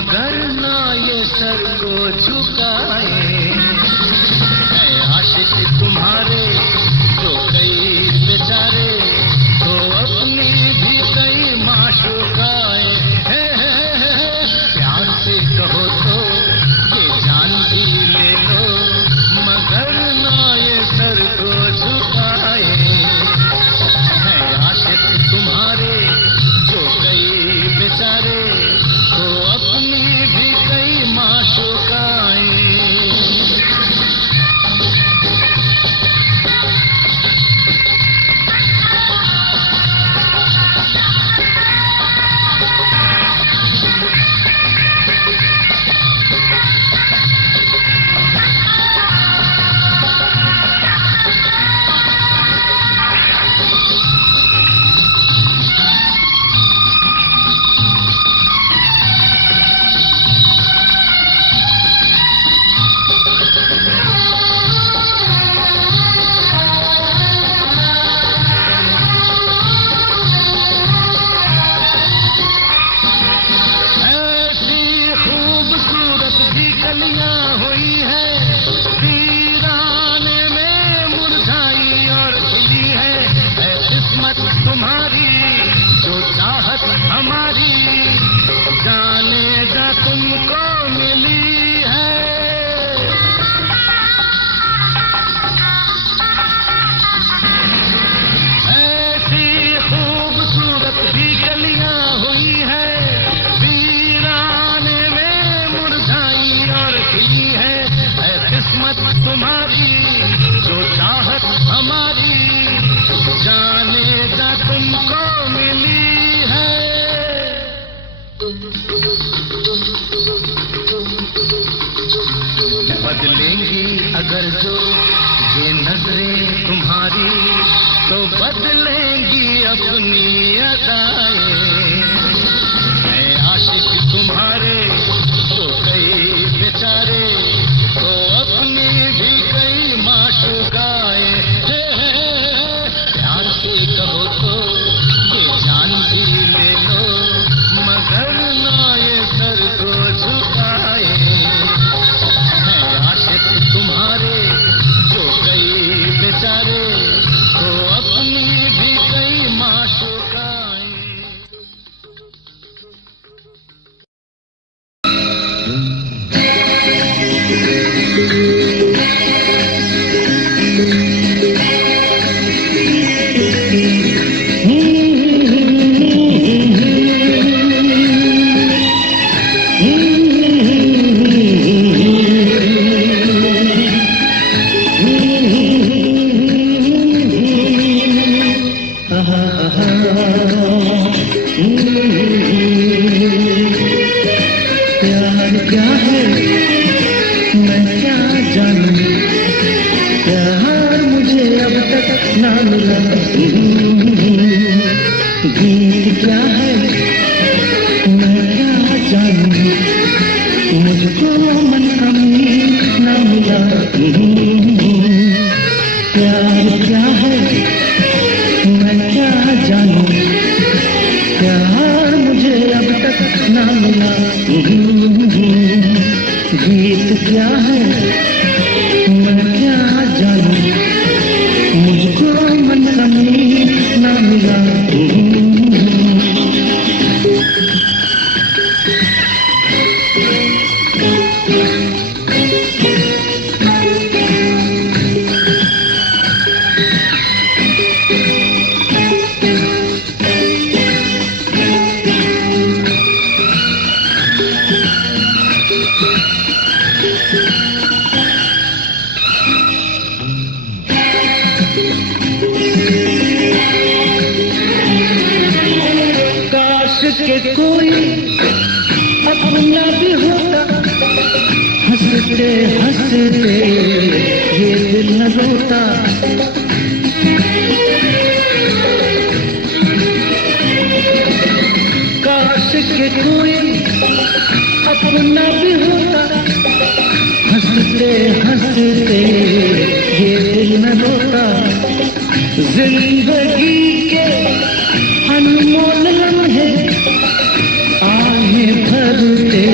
मगर ना ये सर को झुकाए। है आशिक तुम्हारे जो कई बेचारे तो अपनी भी कई माशुकाए। प्यार से कहो तो ये जान भी ले लो मगर ना ये सर को झुकाए। है आशिक तुम्हारे जो कई बेचारे तो अपनी भी कई माशुकाए। तुम्हारी जो चाहत हमारी जानेगा तुमको मिली है। ऐसी खूबसूरत भी गलियां हुई है वीराने में मुरझाई और खिली है। ऐ किस्मत तुम्हारी जो चाहत हमारी जानेगा तुमको मिली है। बदलेंगी अगर जो ये नजरें तुम्हारी तो बदलेंगी अपनी अदाएं। है आशिक तुम्हारे तो कई बेचारे तो अपनी भी कई माशुकाए। कहो तो ये जान भी ले लो मगर ना ये सर को झुकाए। है आशिक तुम्हारे जो कई बेचारे तो अपनी भी कई माशुकाए। प्यार क्या है मैं क्या जानूं, प्यार मुझे अब तक ना मिला। गीत क्या है मैं क्या जानूं, मुझको मन का मीत ना मिला। प्यार क्या है मैं क्या जानूं, प्यार मुझे अब तक ना मिला। गीत क्या है मैं क्या जानूं, मुझको मन का मीत ना मिला। के कोई अपना भी होता, हंसते हंसते ये दिल न रोता। काश के कोई अपना भी होता, हंसते हंसते ये दिल न रोता। जिंदगी के अनमोल लम्हे आहें भरते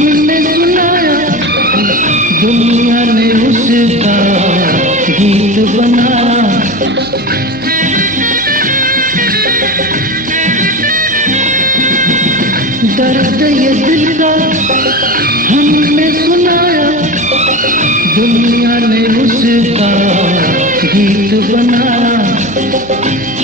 हमने सुनाया, दुनिया ने उसका गीत बनाया। दर्द ये दिल का हमने सुनाया, दुनिया ने उसका गीत बनाया।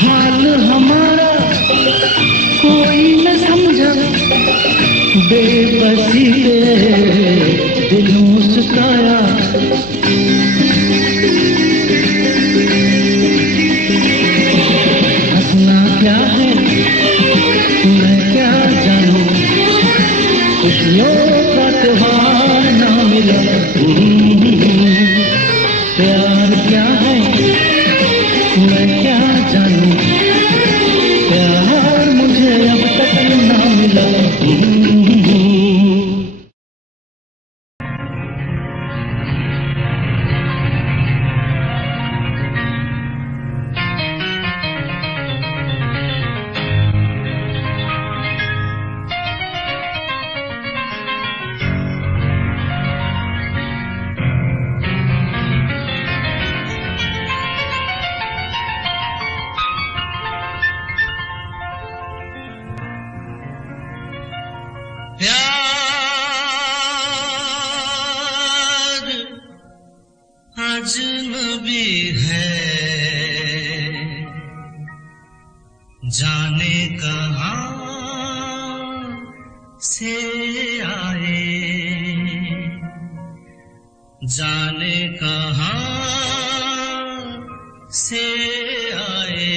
हाल हमारा कोई न समझा, बेबसी पे दिल मुस्काया। हंसना क्या है मैं क्या जानूं, खुशियों का त्योहार ना मिला। प्यार क्या है मैं क्या जानूं, प्यार मुझे अब तक ना मिला। अजनबी है, जाने कहाँ से आए, जाने कहाँ से आए।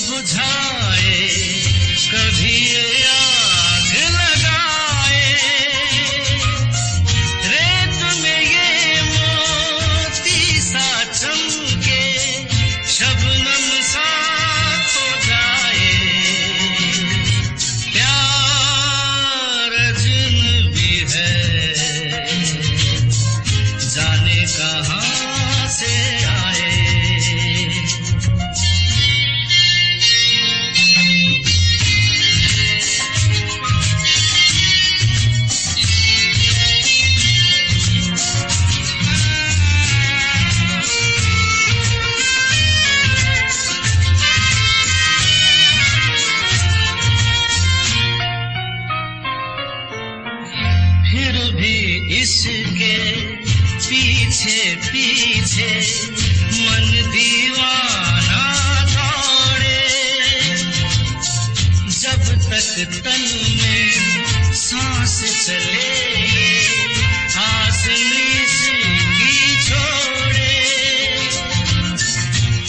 बुझाए कभी आग लगाए, रेत में ये मोती सा चमके, शबनम सा खो जाए। प्यार अजनबी है, जाने कहाँ से आए। फिर भी इसके पीछे पीछे मन दीवाना दौड़े, जब तक तन में सांस चले आस इसकी छोड़े।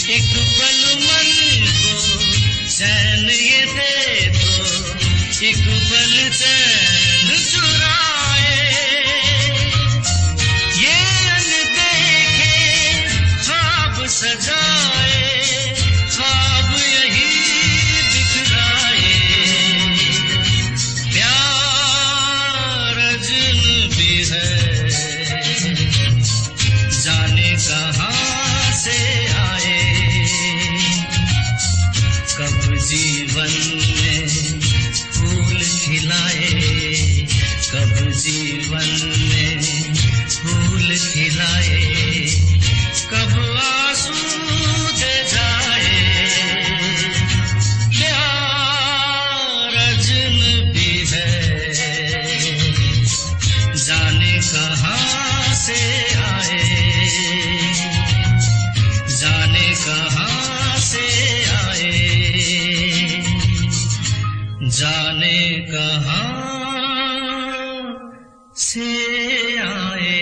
एक पल मन को चैन ये दे दो, एक पल चैन चुराए, ये अनदेखे ख्वाब सजाए, ख्वाब यही दिखलाए। प्यार अजनबी है, जाने कहाँ से आए, कब जीवन में फूल खिलाए, कब जीवन में फूल खिलाए, कब आंसू दे जाए। प्यार अजनबी है, जाने कहाँ से आए, जाने कहाँ से आए, जाने कहाँ से आए।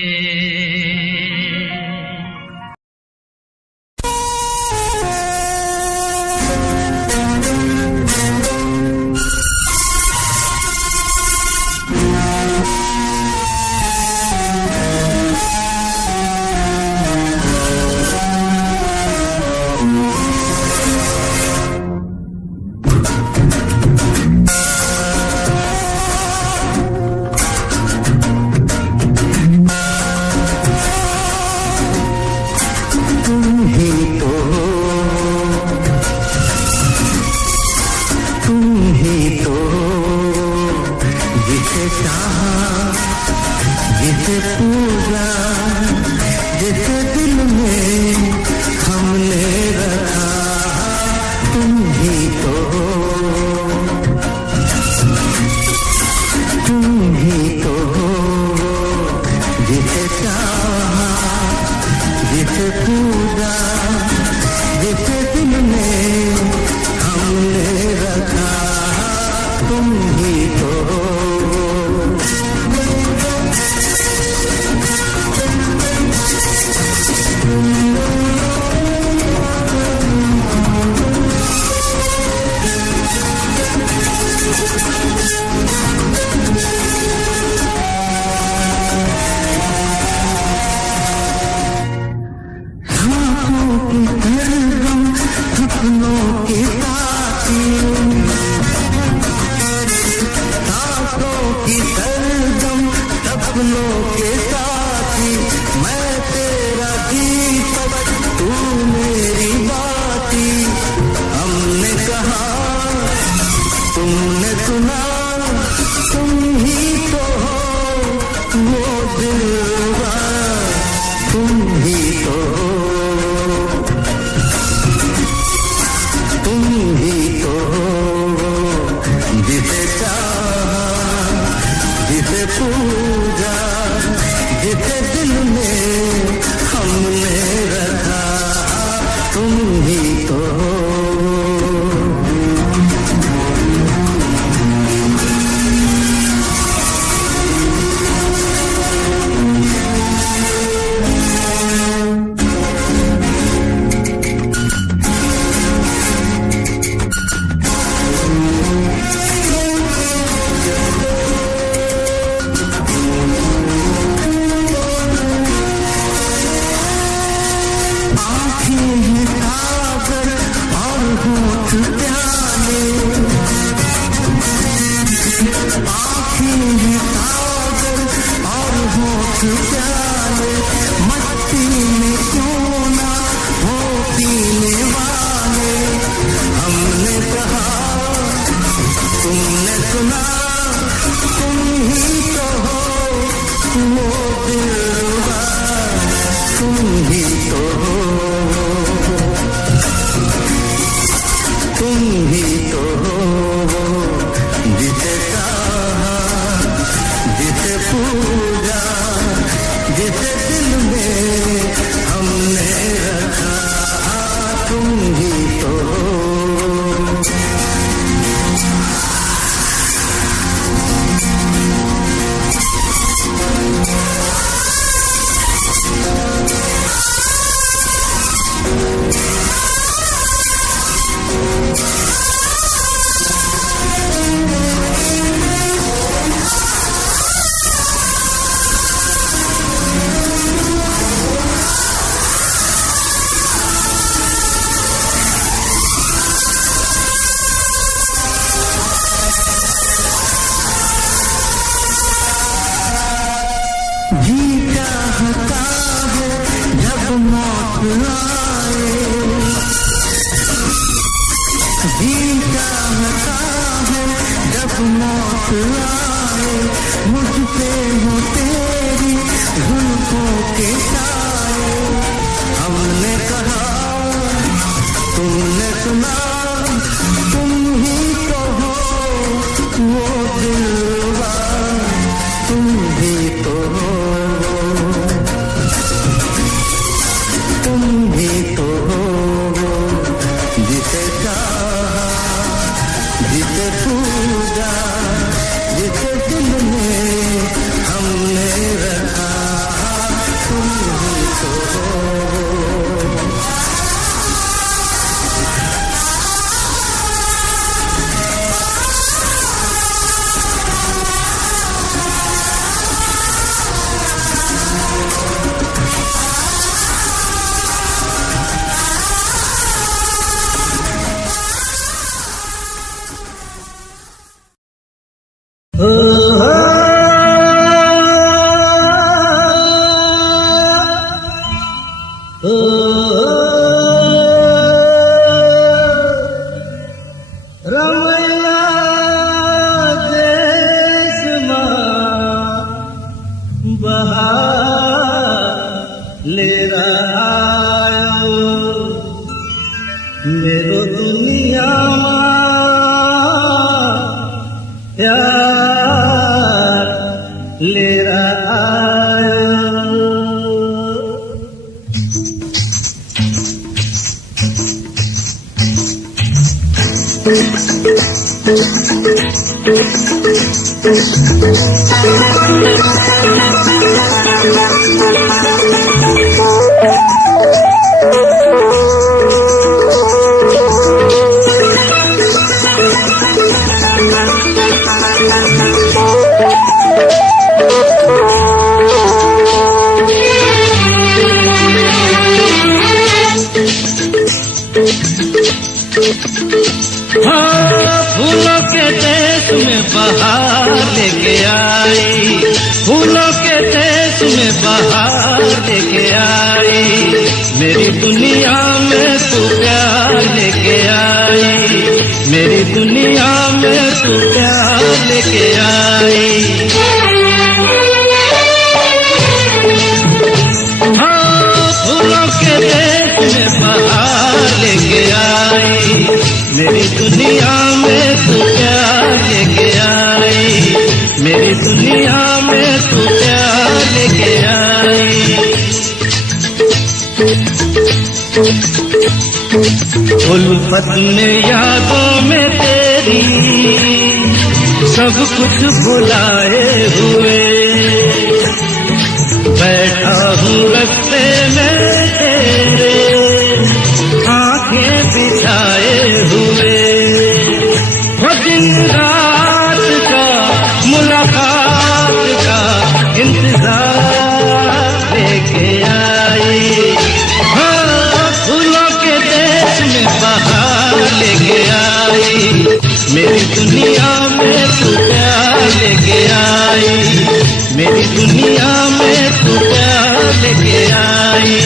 मौत आए, मुझ पे हो तेरी जुल्फों के साए। हमने कहा तुमने सुना, तुम ही तो हो वो दिलवा, तुम ही तो हो, तुम ही तो हो जिसे चाहा, जिसे पूजा, जिसे दिल में हमने रखा, तुम ही तो हो। रमैया देश मां बहार ले रहा मेरो दुनिया प्यार ले रहा। फूलों के देश में बहार लेके आई, फूलों के देश में बहार लेके आई, मेरी दुनिया में तू प्यार लेके आई, मेरी दुनिया में तू प्यार लेके आई। फूलों के देश में बहार लेके आई, मेरी दुनिया में तू प्यार लेके आई, मेरी दुनिया में तू प्यार लेके आई। उल्फत में यादों में तेरी सब कुछ भुलाए हुए, बैठा हूँ रस्ते में तेरे आंखें बिछाए हुए, वो दिन रात का मुलाकात का इंतजार लेके आई। हाँ, फूलों के देश में बहार लेके आई, मेरी दुनिया में तू प्यार लेके आई, मेरी दुनिया में तू प्यार लेके आई।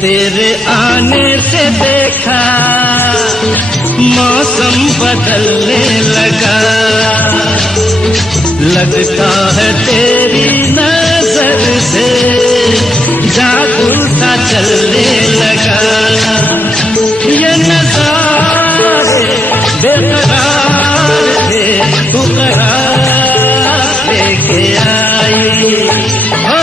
तेरे आने से देखा मौसम बदलने लगा, लगता है तेरी नजर से जादू सा चलने लगा। ये नजारे बेकरार थे, तू करार लेके आई। हो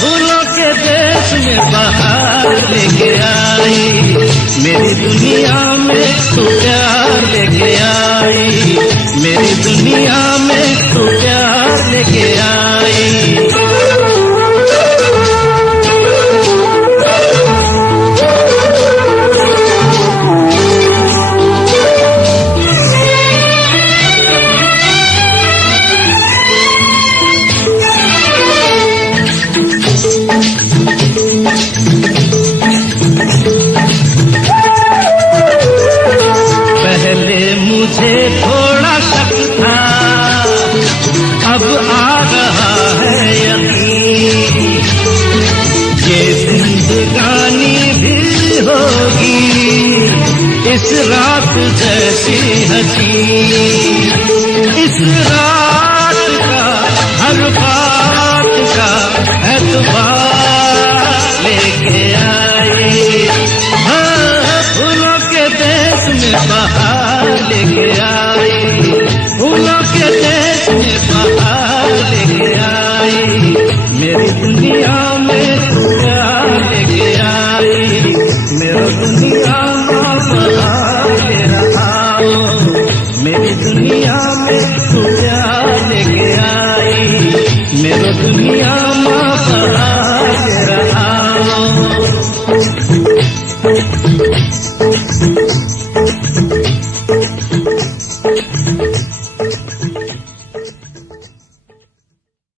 फूलों के देश में बहार लेके आई, मेरी दुनिया में तू प्यार लेके आई, मेरी दुनिया में तू प्यार लेके आई। इस रात जैसी हसी, इस रात का हर बात का एतबार लेके आई। हाँ, फूलों के देश में बहार लेके आई, फूलों के देश में बहार लेके आई। मेरी दुनिया में तू प्यार लेके आई, मेरा दुनिया में बहार ले रहा हो। मेरी दुनिया में तू